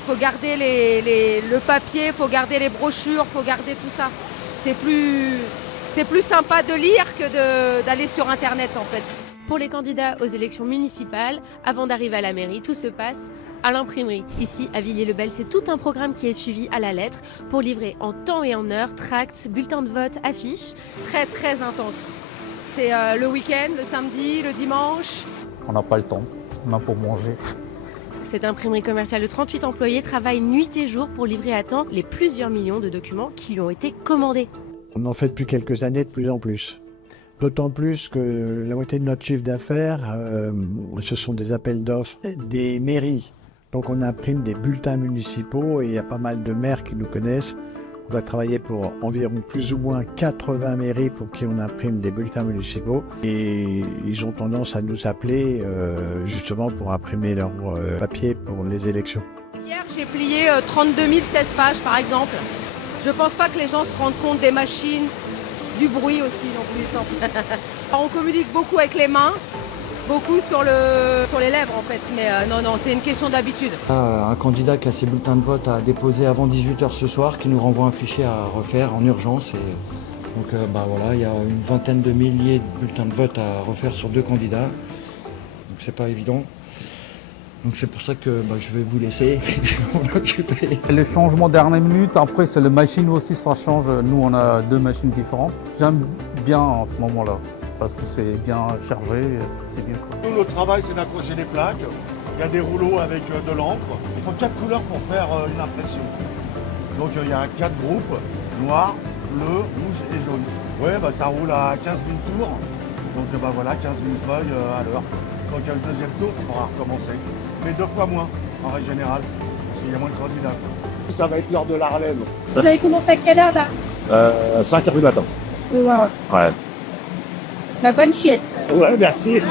il faut garder le papier, il faut garder les brochures, il faut garder tout ça. C'est plus sympa de lire que d'aller sur Internet en fait. Pour les candidats aux élections municipales, avant d'arriver à la mairie, tout se passe à l'imprimerie. Ici, à Villiers-le-Bel, c'est tout un programme qui est suivi à la lettre pour livrer en temps et en heure tracts, bulletins de vote, affiches. Très très intense. C'est le week-end, le samedi, le dimanche. On n'a pas le temps, même pour manger. Cette imprimerie commerciale de 38 employés travaille nuit et jour pour livrer à temps les plusieurs millions de documents qui lui ont été commandés. On en fait depuis quelques années de plus en plus. D'autant plus que la moitié de notre chiffre d'affaires, ce sont des appels d'offres des mairies. Donc on imprime des bulletins municipaux et il y a pas mal de maires qui nous connaissent. On va travailler pour environ plus ou moins 80 mairies pour qui on imprime des bulletins municipaux. Et ils ont tendance à nous appeler justement pour imprimer leur papier pour les élections. Hier, j'ai plié 32 016 pages par exemple. Je pense pas que les gens se rendent compte des machines, du bruit aussi dans tous les sens. On communique beaucoup avec les mains, beaucoup sur les lèvres en fait, mais non, c'est une question d'habitude. Un candidat qui a ses bulletins de vote à déposer avant 18h ce soir, qui nous renvoie un fichier à refaire en urgence. Et donc voilà, il y a une vingtaine de milliers de bulletins de vote à refaire sur 2 candidats. Donc c'est pas évident. Donc c'est pour ça que je vais vous laisser m'en occuper. Les changements dernière minute, après c'est les machines aussi, ça change. Nous on a 2 machines différentes. J'aime bien en ce moment-là, parce que c'est bien chargé, c'est bien quoi. Nous, le travail c'est d'accrocher les plaques. Il y a des rouleaux avec de l'encre. Il faut 4 couleurs pour faire une impression. Donc il y a 4 groupes, noir, bleu, rouge et jaune. Ouais, ça roule à 15 000 tours. Donc voilà, 15 000 feuilles à l'heure. Donc le deuxième tour, il faudra recommencer. Mais 2 fois moins, en règle générale, parce qu'il y a moins de candidats. Ça va être l'heure de la relève. Vous avez commencé à quelle heure là 5h du matin. Ouais. Ouais. La bonne sieste. Ouais, merci.